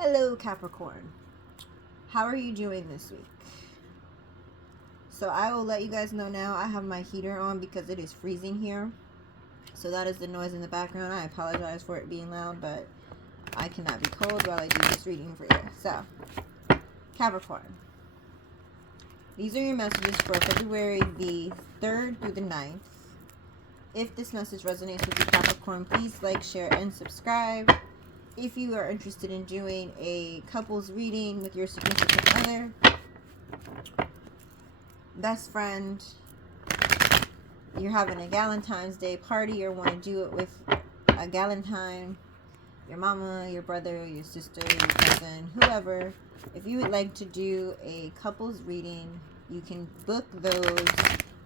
Hello, Capricorn. How are you doing this week? So I will let you guys know now. I have my heater on because it is freezing here. So that is the noise in the background. I apologize for it being loud, but I cannot be cold while I do this reading for you. So, Capricorn. These are your messages for February the 3rd through the 9th. If this message resonates with you, Capricorn, please like, share, and subscribe. If you are interested in doing a couples reading with your significant other, best friend, you're having a Valentine's Day party or want to do it with a Galentine, your mama, your brother, your sister, your cousin, whoever, if you would like to do a couples reading, you can book those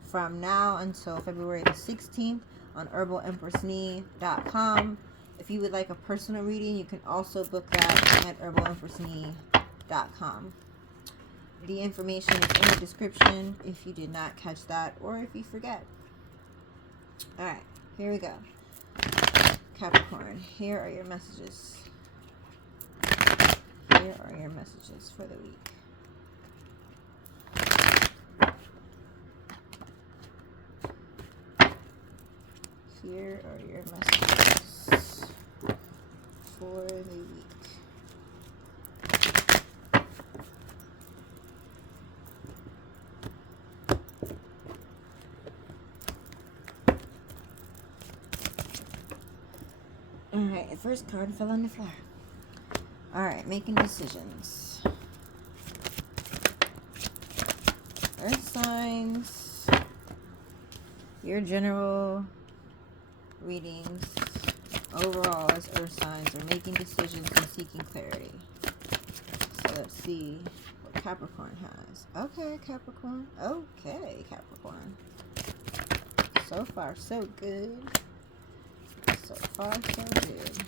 from now until February the 16th on herbalempressnee.com. If you would like a personal reading, you can also book that at herbalempressnee.com. The information is in the description if you did not catch that or if you forget. Alright, here we go. Capricorn, here are your messages. Here are your messages for the week. Here are your messages for the week. Alright, the first card fell on the floor. Alright, making decisions. Earth signs. Your general readings overall as earth signs are making decisions and seeking clarity. So let's see what Capricorn has. Okay, Capricorn. Okay, Capricorn. So far, so good. So far, so good.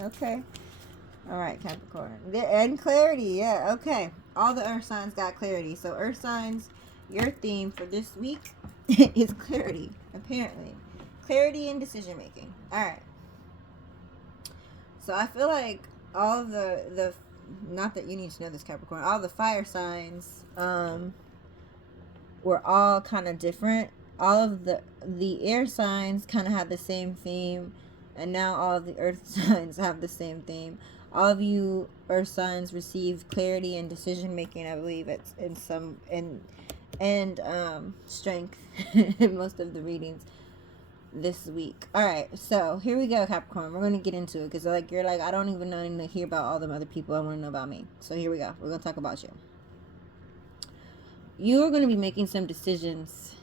Okay. All right, Capricorn. And clarity, yeah, okay. All the earth signs got clarity. So earth signs, your theme for this week is clarity, apparently. Clarity and decision making. All right. So I feel like all the not that you need to know this, Capricorn, all the fire signs were all kind of different. All of the air signs kind of had the same theme, and now all of the earth signs have the same theme. All of you earth signs receive clarity and decision making, I believe it's in some and strength in most of the readings this week. All right, so here we go, Capricorn. We're gonna get into it because you're like, I don't even know to hear about all them other people. I want to know about me. So here we go. We're gonna talk about you. You are going to be making some decisions.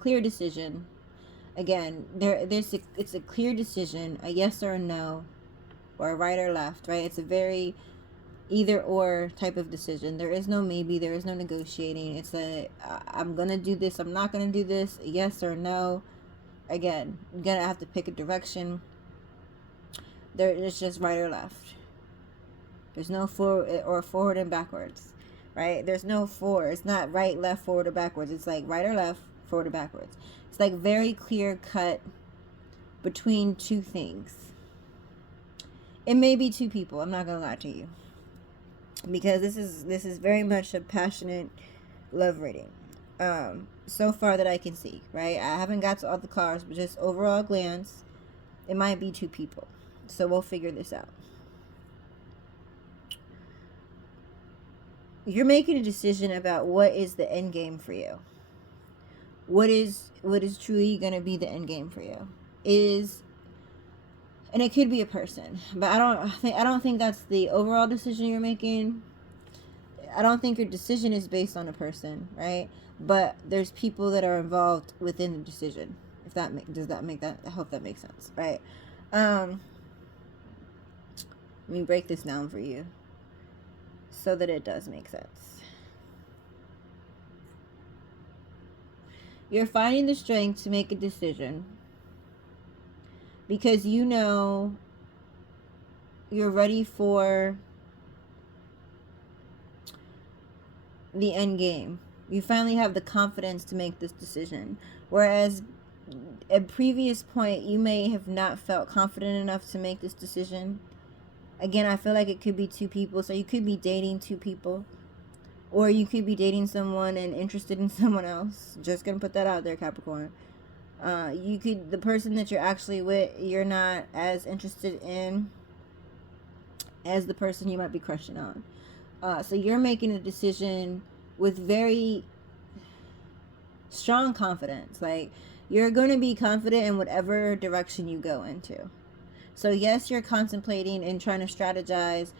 Clear decision. Again, it's a clear decision, a yes or a no, or a right or left, right? It's a very either or type of decision. There is no maybe, there is no negotiating. It's I'm going to do this, I'm not going to do this, a yes or no. Again, you're going to have to pick a direction. It's just right or left. There's no forward and backwards, right? There's no forward. It's not right, left, forward, or backwards. It's like right or left, forward or backwards. It's like very clear cut between two things. It may be two people. I'm not gonna lie to you, because this is very much a passionate love reading. So far that I can see, right? I haven't got to all the cards, but just overall glance, it might be two people. So we'll figure this out. You're making a decision about what is the end game for you. What is truly going to be the end game for you and it could be a person, but I don't think that's the overall decision you're making. I don't think your decision is based on a person, right? But there's people that are involved within the decision. If that I hope that makes sense, right? Let me break this down for you so that it does make sense. You're finding the strength to make a decision because you know you're ready for the end game. You finally have the confidence to make this decision. Whereas at previous point, you may have not felt confident enough to make this decision. Again, I feel like it could be two people. So you could be dating two people. Or you could be dating someone and interested in someone else. Just gonna put that out there, Capricorn. You could, the person that you're actually with, you're not as interested in as the person you might be crushing on. So you're making a decision with very strong confidence. Like, you're going to be confident in whatever direction you go into. So yes, you're contemplating and trying to strategize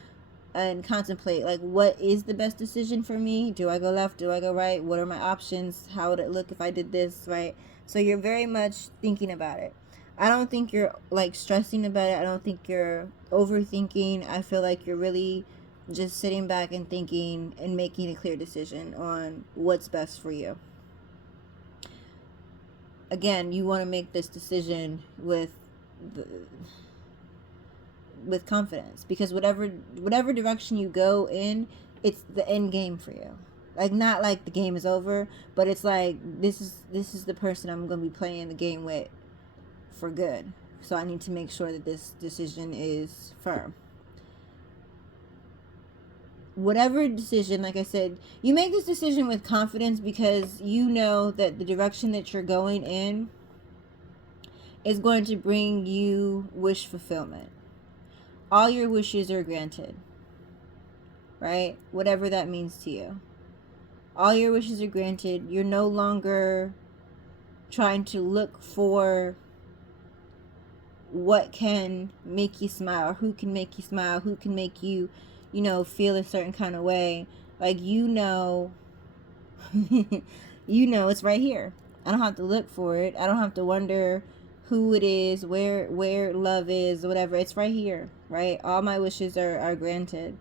and contemplate, like, what is the best decision for me? Do I go left? Do I go right? What are my options? How would it look if I did this, right? So you're very much thinking about it. I don't think you're like stressing about it. I don't think you're overthinking. I feel like you're really just sitting back and thinking and making a clear decision on what's best for you. Again, you want to make this decision the, with confidence, because whatever direction you go in, it's the end game for you. Like, not like the game is over, but it's like this is the person I'm going to be playing the game with for good. So I need to make sure that this decision is firm. Whatever decision, like I said, you make this decision with confidence because you know that the direction that you're going in is going to bring you wish fulfillment. All your wishes are granted, right? Whatever that means to you. All your wishes are granted. You're no longer trying to look for what can make you smile, who can make you smile, who can make you, feel a certain kind of way. Like, you know it's right here. I don't have to look for it. I don't have to wonder who it is, where love is, whatever. It's right here, right? All my wishes are granted.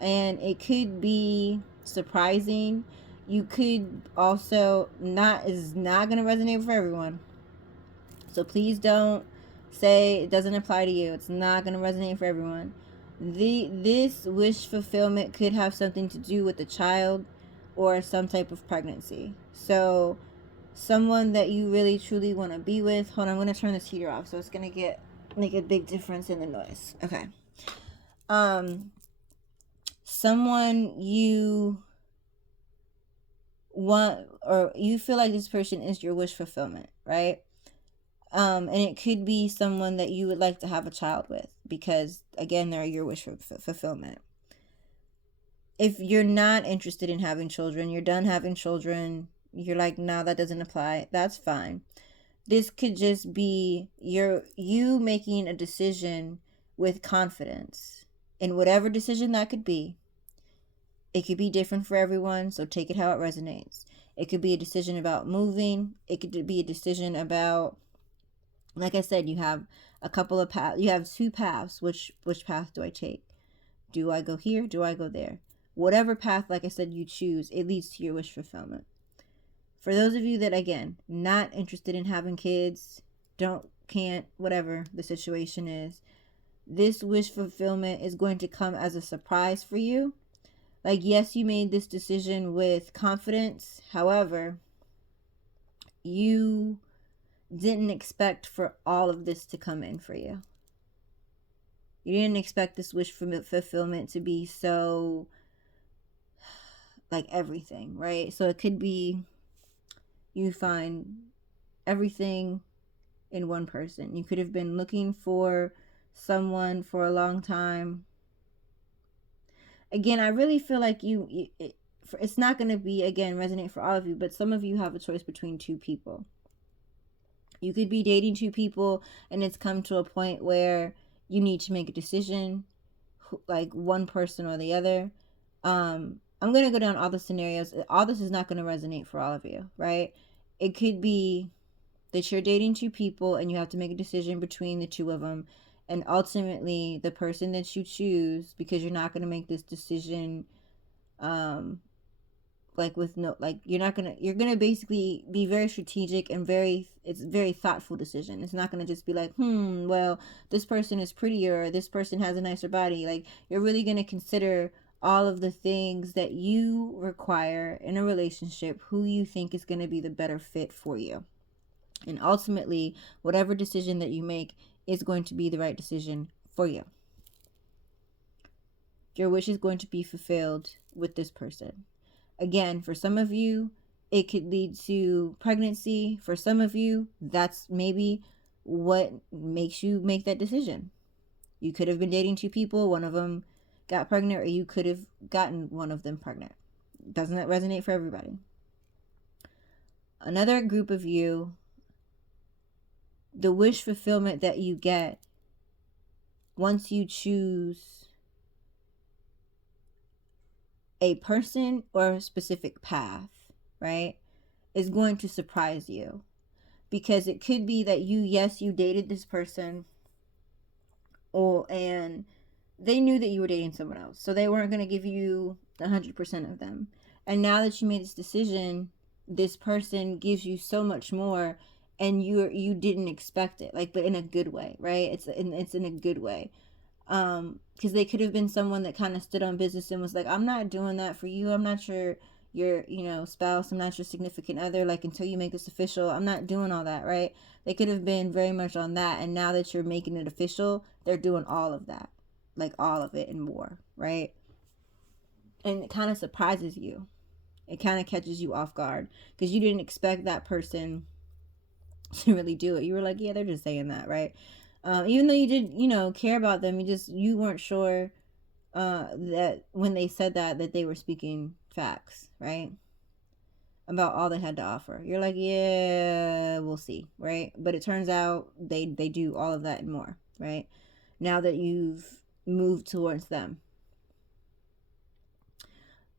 And it could be surprising. You could also is not going to resonate for everyone. So please don't say it doesn't apply to you. It's not going to resonate for everyone. This wish fulfillment could have something to do with a child or some type of pregnancy. So someone that you really truly want to be with. Hold on, I'm going to turn this heater off so it's going to make a big difference in the noise. Okay. Someone you want, or you feel like this person is your wish fulfillment, right? And it could be someone that you would like to have a child with, because again, they're your wish fulfillment. If you're not interested in having children, you're done having children, you're like, no, that doesn't apply, that's fine. This could just be you making a decision with confidence in whatever decision that could be. It could be different for everyone, so take it how it resonates. It could be a decision about moving. It could be a decision about, like I said, you have a couple of paths. You have two paths. Which path do I take? Do I go here? Do I go there? Whatever path, like I said, you choose, it leads to your wish fulfillment. For those of you that, again, not interested in having kids, can't, whatever the situation is, this wish fulfillment is going to come as a surprise for you. Like, yes, you made this decision with confidence. However, you didn't expect for all of this to come in for you. You didn't expect this wish fulfillment to be so, like, everything, right? So it could be you find everything in one person. You could have been looking for someone for a long time. Again, I really feel like it's not going to be, again, resonate for all of you, but some of you have a choice between two people. You could be dating two people and it's come to a point where you need to make a decision, like one person or the other. I'm going to go down all the scenarios. All this is not going to resonate for all of you, right? It could be that you're dating two people and you have to make a decision between the two of them. And ultimately, the person that you choose, because you're not going to make this decision, like with no, like you're going to basically be very strategic and it's a very thoughtful decision. It's not going to just be like, well, this person is prettier or this person has a nicer body. Like, you're really going to consider all of the things that you require in a relationship, who you think is going to be the better fit for you. And ultimately, whatever decision that you make is going to be the right decision for you. Your wish is going to be fulfilled with this person. Again, for some of you, it could lead to pregnancy. For some of you, that's maybe what makes you make that decision. You could have been dating two people, one of them got pregnant, or you could have gotten one of them pregnant. Doesn't that resonate for everybody? Another group of you, the wish fulfillment that you get once you choose a person or a specific path, right, is going to surprise you. Because it could be that you dated this person, and they knew that you were dating someone else, so they weren't going to give you 100% of them. And now that you made this decision, this person gives you so much more, and you didn't expect it, like, but in a good way, right? It's in a good way. Because they could have been someone that kind of stood on business and was like, I'm not doing that for you. I'm not your spouse. I'm not your significant other. Like, until you make this official, I'm not doing all that, right? They could have been very much on that, and now that you're making it official, they're doing all of that, like all of it and more, right? And it kind of surprises you. It kind of catches you off guard because you didn't expect that person to really do it. You were like, yeah, they're just saying that, right? Even though you did, care about them, you weren't sure that when they said that they were speaking facts, right? About all they had to offer. You're like, yeah, we'll see, right? But it turns out they do all of that and more, right? Now that you've moved towards them.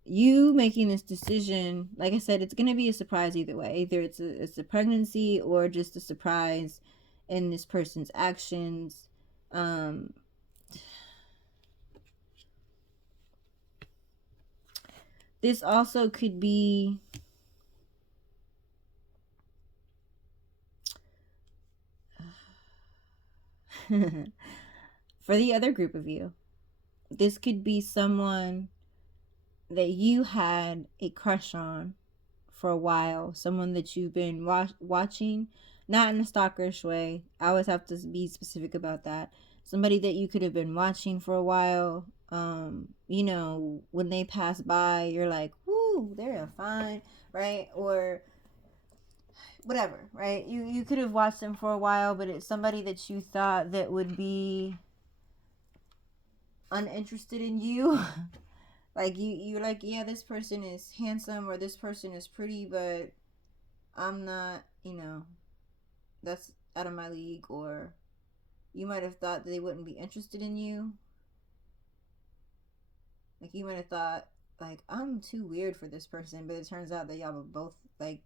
You making this decision, like I said, it's going to be a surprise either way. Either it's a pregnancy or just a surprise in this person's actions. This also could be for the other group of you. This could be someone that you had a crush on for a while, someone that you've been watching, not in a stalkerish way. I always have to be specific about that. Somebody that you could have been watching for a while. When they pass by, you're like, whoo, they're fine, right? Or whatever, right? You could have watched them for a while, but it's somebody that you thought that would be uninterested in you. Like you're like, yeah, this person is handsome or this person is pretty, but I'm not, that's out of my league. Or you might have thought that they wouldn't be interested in you. Like you might have thought, like, I'm too weird for this person, but it turns out that y'all were both like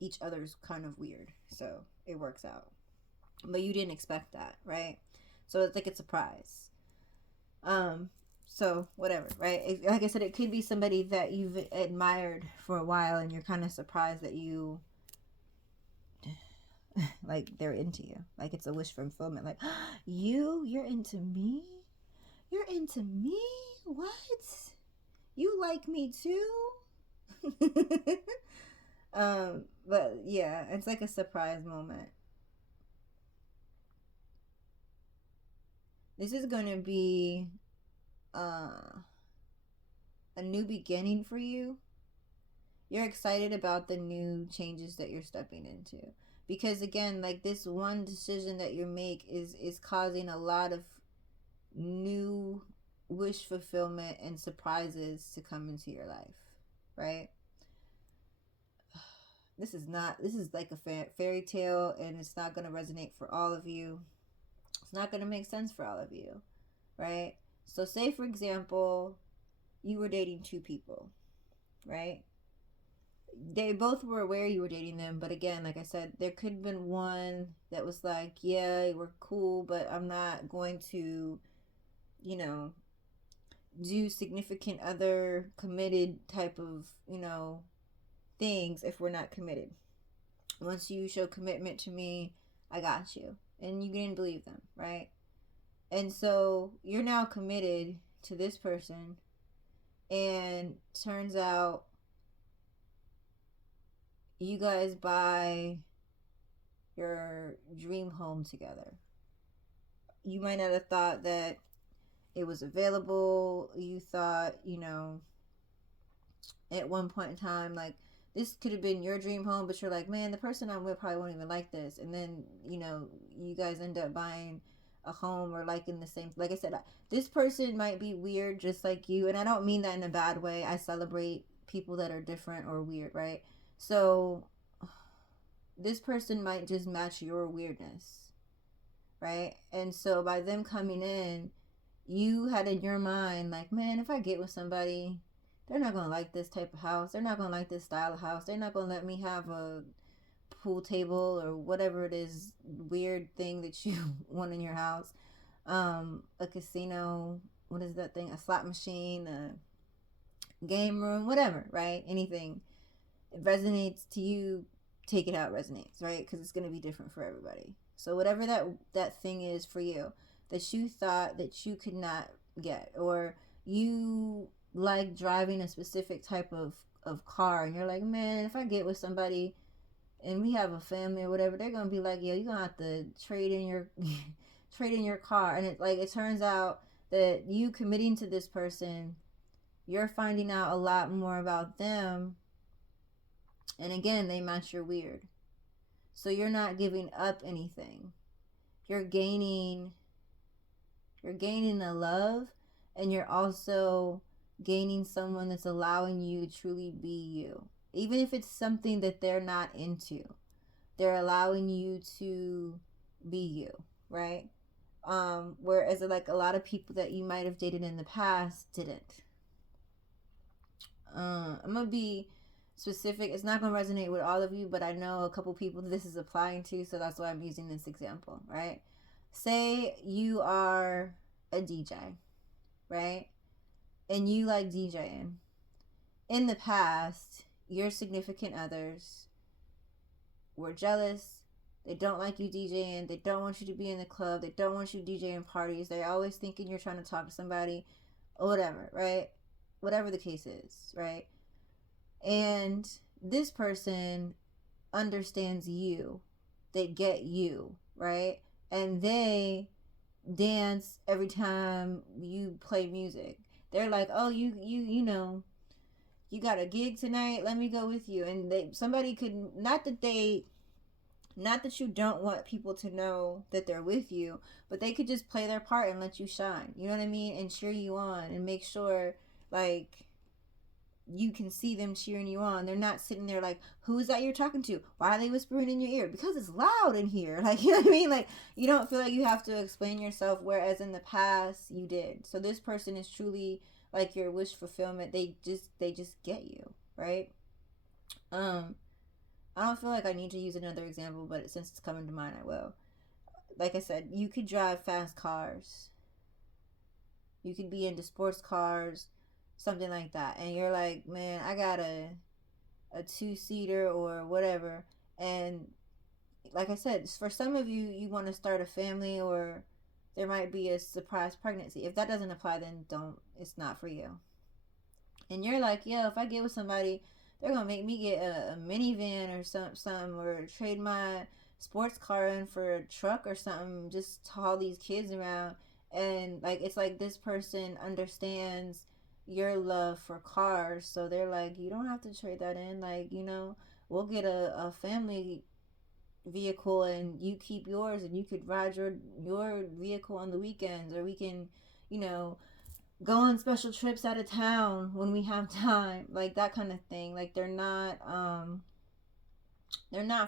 each other's kind of weird, so it works out. But you didn't expect that, right? So it's like a surprise. So whatever, right? Like I said, it could be somebody that you've admired for a while, and you're kind of surprised that you, like, they're into you. Like it's a wish fulfillment. Like, you're into me. You're into me. What? You like me too? But yeah, it's like a surprise moment. This is going to be a new beginning for you. You're excited about the new changes that you're stepping into, because again, like, this one decision that you make is causing a lot of new wish fulfillment and surprises to come into your life, right? This is like a fairy tale, and it's not going to resonate for all of you. It's not going to make sense for all of you, right? So say, for example, you were dating two people, right? They both were aware you were dating them, but again, like I said, there could have been one that was like, yeah, we're cool, but I'm not going to, do significant other committed type of, things if we're not committed. Once you show commitment to me, I got you. And you didn't believe them, right? And so you're now committed to this person, and turns out you guys buy your dream home together. You might not have thought that it was available. You thought, at one point in time, like, this could have been your dream home, but you're like, man, the person I'm with probably won't even like this. And then, you guys end up buying a home or like in the same, like I said, this person might be weird just like you. And I don't mean that in a bad way. I celebrate people that are different or weird, right? So this person might just match your weirdness, right? And so by them coming in, you had in your mind, like, man, if I get with somebody, they're not going to like this type of house. They're not going to like this style of house. They're not going to let me have a pool table or whatever it is, weird thing that you want in your house. A casino, what is that thing? A slot machine, a game room, whatever, right? Anything. It resonates to you, take it out resonates, right? Because it's going to be different for everybody. So whatever that thing is for you that you thought that you could not get, or you like driving a specific type of car, and you're like, man, if I get with somebody and we have a family or whatever, they're gonna be like, yo, you're gonna have to trade in your trade in your car. And it turns out that you committing to this person, you're finding out a lot more about them, and again, they match your weird. So you're not giving up anything. You're gaining the love, and you're also gaining someone that's allowing you to truly be you. Even if it's something that they're not into, they're allowing you to be you, right? Whereas like a lot of people that you might have dated in the past didn't. I'm gonna be specific. It's not gonna resonate with all of you, but I know a couple people this is applying to, so that's why I'm using this example, right? Say you are a DJ, right? And you like DJing. In the past, your significant others were jealous. They don't like you DJing. They don't want you to be in the club. They don't want you DJing parties. They're always thinking you're trying to talk to somebody or whatever, right? Whatever the case is, right? And this person understands you. They get you, right? And they dance every time you play music. They're like, oh, you know, you got a gig tonight, let me go with you. And somebody could, not that you don't want people to know that they're with you, but they could just play their part and let you shine, you know what I mean, and cheer you on and make sure, like, you can see them cheering you on. They're not sitting there like, who is that you're talking to? Why are they whispering in your ear? Because it's loud in here. Like, you know what I mean? Like, you don't feel like you have to explain yourself, whereas in the past you did. So this person is truly like your wish fulfillment. They just get you, right? I don't feel like I need to use another example, but since it's coming to mind, I will. Like I said, you could drive fast cars. You could be into sports cars, something like that. And you're like, man, I got a two-seater or whatever. And like I said, for some of you, you want to start a family, or there might be a surprise pregnancy. If that doesn't apply, then it's not for you. And you're like, yo, if I get with somebody, they're gonna make me get a minivan or some, or trade my sports car in for a truck or something, just to haul these kids around. And like, it's like this person understands your love for cars, so they're like, you don't have to trade that in. Like, we'll get a family vehicle and you keep yours, and you could ride your vehicle on the weekends, or we can, you know, go on special trips out of town when we have time, like that kind of thing. Like, they're not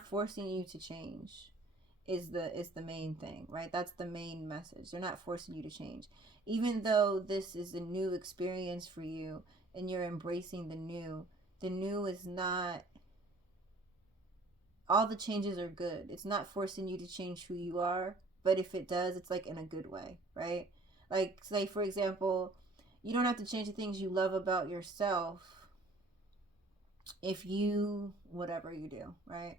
forcing you to change, is the main thing, right? That's the main message. They're not forcing you to change, even though this is a new experience for you and you're embracing the new. The new is not, all the changes are good. It's not forcing you to change who you are, but if it does, it's like in a good way, right? Like, say for example, you don't have to change the things you love about yourself if you, whatever you do, right?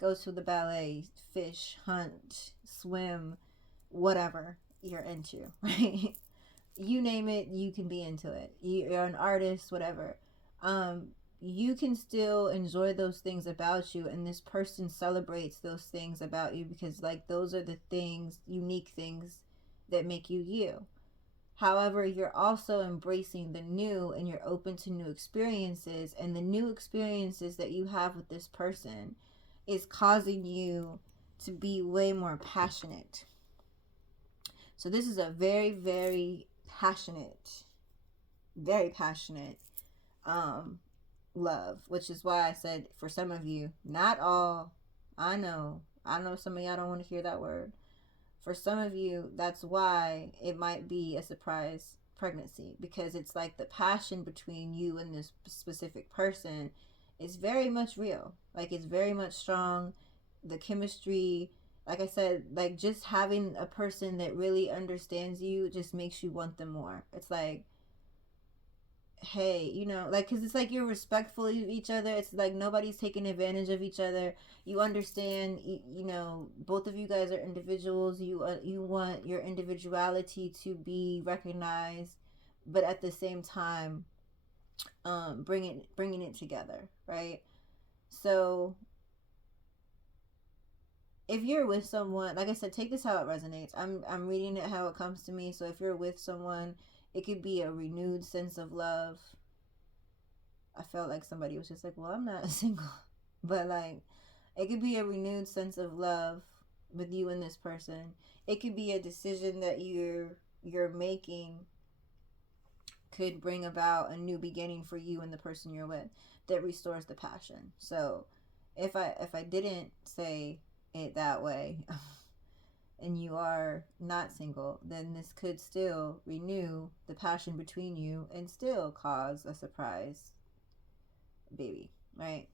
Go to the ballet, fish, hunt, swim, whatever you're into, right? you name it, you can be into it. You're an artist, whatever. You can still enjoy those things about you, and this person celebrates those things about you because, like, those are the things, unique things that make you you. However, you're also embracing the new and you're open to new experiences, and the new experiences that you have with this person is causing you to be way more passionate. So, this is a very, very passionate um, love, which is why I said for some of you, not all. I know some of y'all don't want to hear that word. For some of you, that's why it might be a surprise pregnancy, because it's like the passion between you and this specific person is very much real. Like, it's very much strong. The chemistry, like I said, like just having a person that really understands you just makes you want them more. It's like, hey, like, because it's like you're respectful of each other. It's like nobody's taking advantage of each other. You understand, both of you guys are individuals. You want your individuality to be recognized, but at the same time, bringing it together, right? So if you're with someone, like I said, take this how it resonates. I'm reading it how it comes to me. So if you're with someone, it could be a renewed sense of love. I felt like somebody was just like, well, I'm not single. But like, it could be a renewed sense of love with you and this person. It could be a decision that you're making could bring about a new beginning for you and the person you're with that restores the passion. So if I didn't say it that way and you are not single, then this could still renew the passion between you and still cause a surprise baby, right?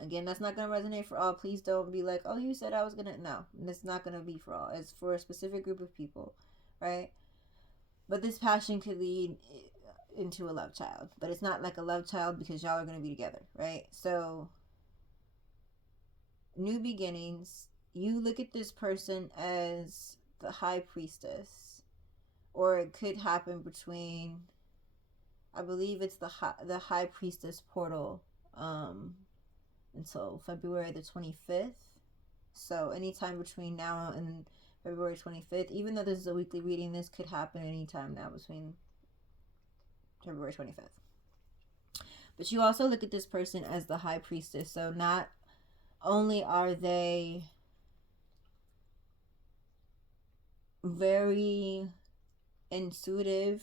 Again, that's not going to resonate for all. Please don't be like, oh, you said I was going to. No, it's not going to be for all. It's for a specific group of people, right? But this passion could lead into a love child. But it's not like a love child because y'all are going to be together, right? So, new beginnings. You look at this person as the high priestess. Or it could happen between, I believe it's the high priestess portal until February the 25th. So anytime between now and February 25th, even though this is a weekly reading, this could happen anytime now between February 25th. But you also look at this person as the high priestess. So not only are they very intuitive,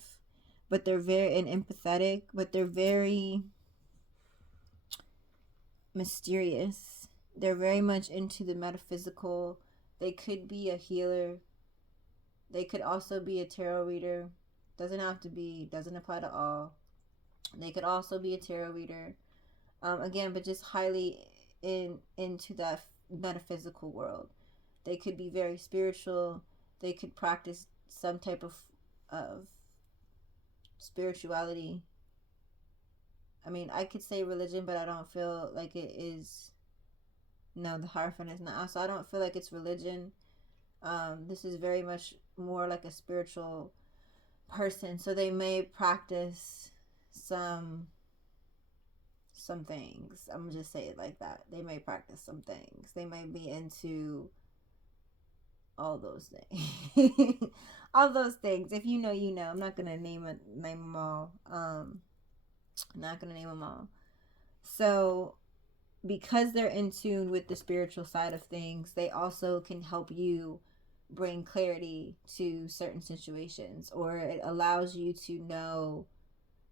but they're very and empathetic, but they're very mysterious. They're very much into the metaphysical. They could be a healer. They could also be a tarot reader. Doesn't have to be, doesn't apply to all. They could also be a tarot reader. Again, but just highly into that metaphysical world. They could be very spiritual. They could practice some type of spirituality. I mean, I could say religion, but I don't feel like it is. No, the Hierophant is not. So I don't feel like it's religion. This is very much more like a spiritual person. So they may practice some things. I'm gonna just say it like that. They may practice some things. They may be into all those things. All those things. If you know, you know. I'm not gonna name them all. I'm not gonna name them all. So because they're in tune with the spiritual side of things, they also can help you bring clarity to certain situations, or it allows you to know,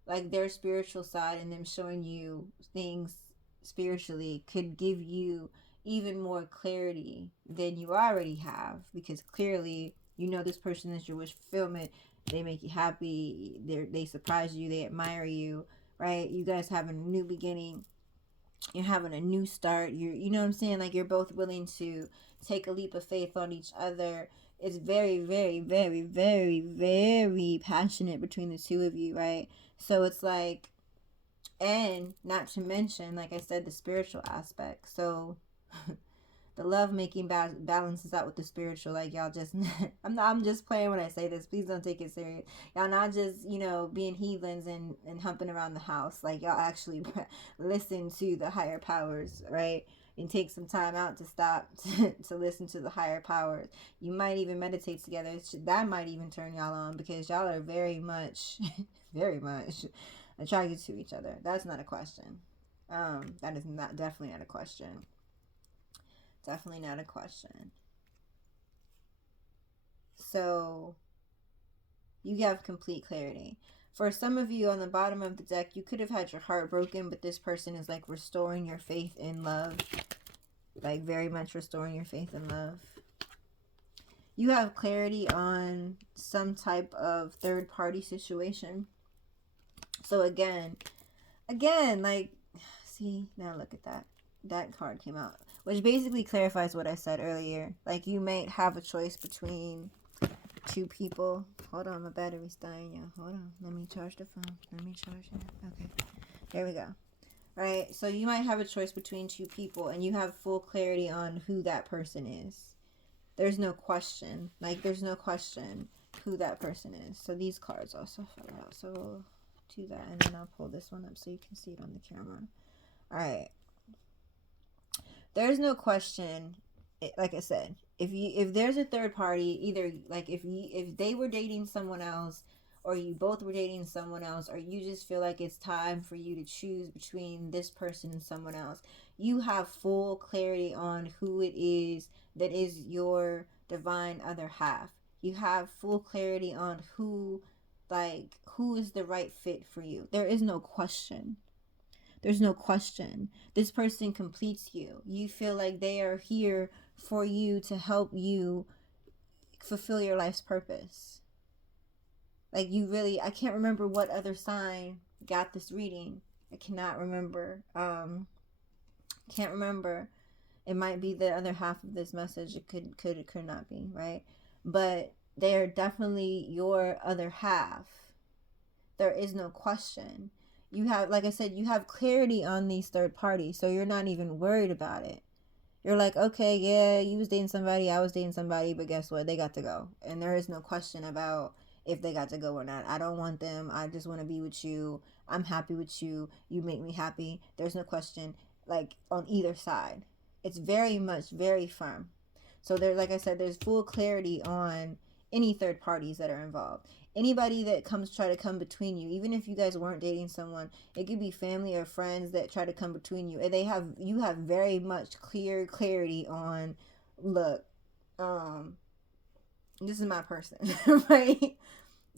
like, their spiritual side and them showing you things spiritually could give you even more clarity than you already have, because clearly you know this person is your wish fulfillment. They make you happy. They surprise you. They admire you, right? You guys have a new beginning. You're having a new start. You know what I'm saying? Like, you're both willing to take a leap of faith on each other. It's very, very, very, very, very passionate between the two of you, right? So it's like, and not to mention, like I said, the spiritual aspect. So The love making balances out with the spiritual. Like y'all just, I'm just playing when I say this. Please don't take it serious. Y'all not just, being heathens and humping around the house. Like y'all actually listen to the higher powers, right? And take some time out to stop to listen to the higher powers. You might even meditate together. That might even turn y'all on, because y'all are very much, very much attracted to each other. That's not a question. That is not definitely not a question. Definitely not a question. So you have complete clarity. For some of you on the bottom of the deck, you could have had your heart broken, but this person is like restoring your faith in love. Like very much restoring your faith in love. You have clarity on some type of third party situation. So again, like, see, now look at that. That card came out, which basically clarifies what I said earlier. Like, you might have a choice between two people. Hold on, my battery's dying, y'all. Hold on. Let me charge the phone. Let me charge it. Okay. There we go. Right? So you might have a choice between two people, and you have full clarity on who that person is. There's no question. Like, there's no question who that person is. So these cards also fell out. So we'll do that, and then I'll pull this one up so you can see it on the camera. All right. There's no question. Like I said, if there's a third party, either like if they were dating someone else, or you both were dating someone else, or you just feel like it's time for you to choose between this person and someone else, you have full clarity on who it is that is your divine other half. You have full clarity on who is the right fit for you. There is no question. There's no question. This person completes you. You feel like they are here for you to help you fulfill your life's purpose. Like, you really, I can't remember what other sign got this reading. I cannot remember. Can't remember. It might be the other half of this message. It could not be, right? But they are definitely your other half. There is no question. You have, like I said, you have clarity on these third parties, so you're not even worried about it. You're like, okay, yeah, you was dating somebody, I was dating somebody, but guess what? They got to go. And there is no question about if they got to go or not. I don't want them. I just want to be with you. I'm happy with you. You make me happy. There's no question, like, on either side. It's very much, very firm. So there's, like I said, there's full clarity on any third parties that are involved. Anybody that try to come between you, even if you guys weren't dating someone, it could be family or friends that try to come between you, and you have very much clarity on, look, this is my person, right?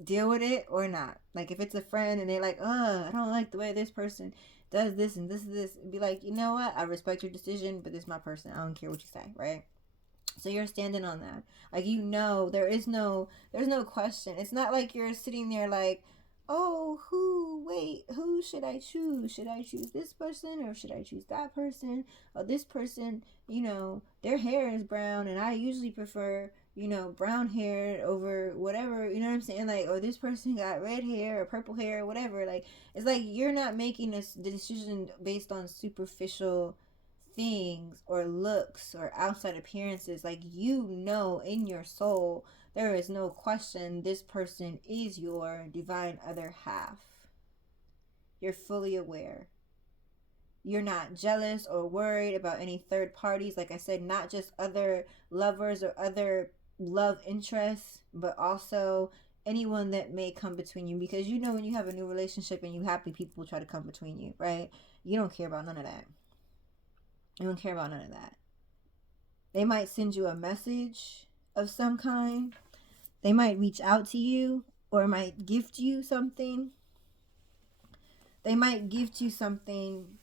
Deal with it or not. Like, if it's a friend and they're like, I don't like the way this person does this and this, be like, you know what? I respect your decision, but this is my person. I don't care what you say, right? So you're standing on that. Like, there's no question. It's not like you're sitting there like, oh, who should I choose? Should I choose this person or should I choose that person? Oh, this person, their hair is brown and I usually prefer, brown hair over whatever, you know what I'm saying? Like, oh, this person got red hair or purple hair or whatever. Like, it's like you're not making the decision based on superficial things or looks or outside appearances. Like, in your soul, there is no question this person is your divine other half. You're fully aware. You're not jealous or worried about any third parties. Like I said, not just other lovers or other love interests, but also anyone that may come between you. Because when you have a new relationship and you happy, people will try to come between you, right? You don't care about none of that. You don't care about none of that. They might send you a message of some kind. They might reach out to you or might gift you something. They might gift you something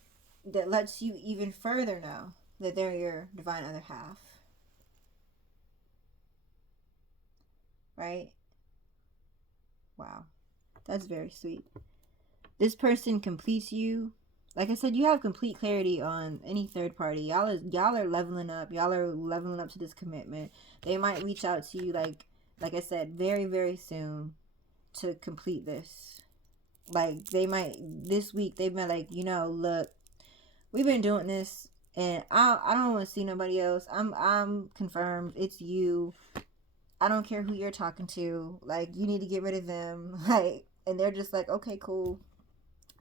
that lets you even further know that they're your divine other half. Right? Wow. That's very sweet. This person completes you. Like I said, you have complete clarity on any third party. Y'all are leveling up. Y'all are leveling up to this commitment. They might reach out to you, like I said, very, very soon to complete this. Like, this week, they might like, look, we've been doing this And I don't want to see nobody else. I'm confirmed. It's you. I don't care who you're talking to. Like, you need to get rid of them. Like, and they're just like, okay, cool,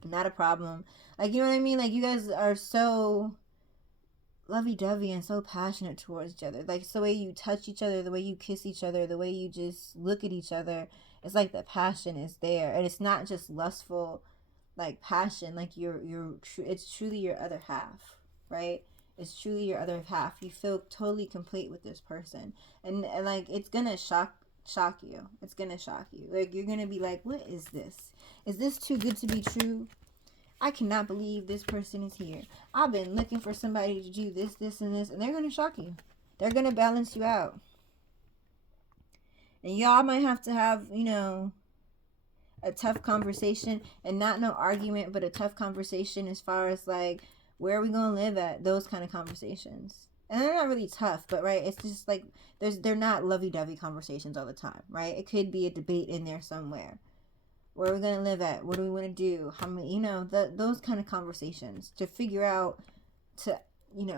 not a problem. Like, you know what I mean? Like, you guys are so lovey-dovey and so passionate towards each other. Like, it's the way you touch each other, the way you kiss each other, the way you just look at each other. It's like the passion is there, and it's not just lustful, like passion. Like, it's truly your other half, right? It's truly your other half. You feel totally complete with this person, and like, it's gonna shock you. It's gonna shock you. Like, you're gonna be like, what is this? Is this too good to be true? I cannot believe this person is here. I've been looking for somebody to do this, this, and this, and they're gonna shock you. They're gonna balance you out. And y'all might have to have, a tough conversation, and not no argument, but a tough conversation as far as like, where are we gonna live at? Those kind of conversations. And they're not really tough, but right, it's just like they're not lovey-dovey conversations all the time, right? It could be a debate in there somewhere. Where are we gonna live at? What do we want to do? How many? Those kind of conversations to figure out, to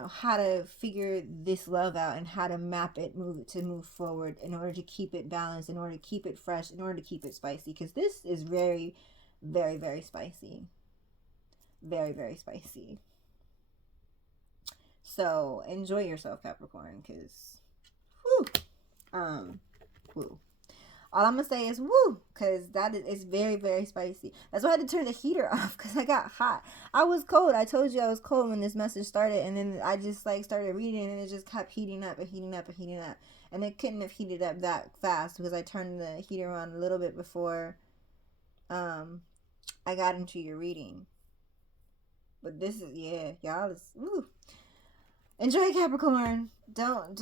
how to figure this love out, and how to map it, move forward, in order to keep it balanced, in order to keep it fresh, in order to keep it spicy, because this is very, very, very spicy. Very, very spicy. So enjoy yourself, Capricorn, because whoo. All I'm gonna say is woo, because it's very, very spicy. That's why I had to turn the heater off, because I got hot. I was cold. I told you I was cold when this message started, and then I just like started reading, and it just kept heating up and heating up and heating up. And it couldn't have heated up that fast, because I turned the heater on a little bit before I got into your reading. But this is, yeah, y'all is woo. Enjoy, Capricorn. Don't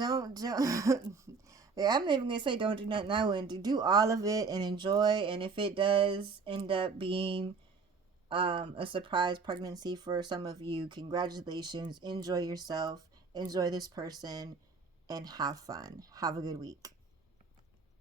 I'm not even gonna say don't do nothing. I wouldn't do all of it and enjoy. And if it does end up being a surprise pregnancy for some of you, congratulations. Enjoy yourself. Enjoy this person, and have fun. Have a good week.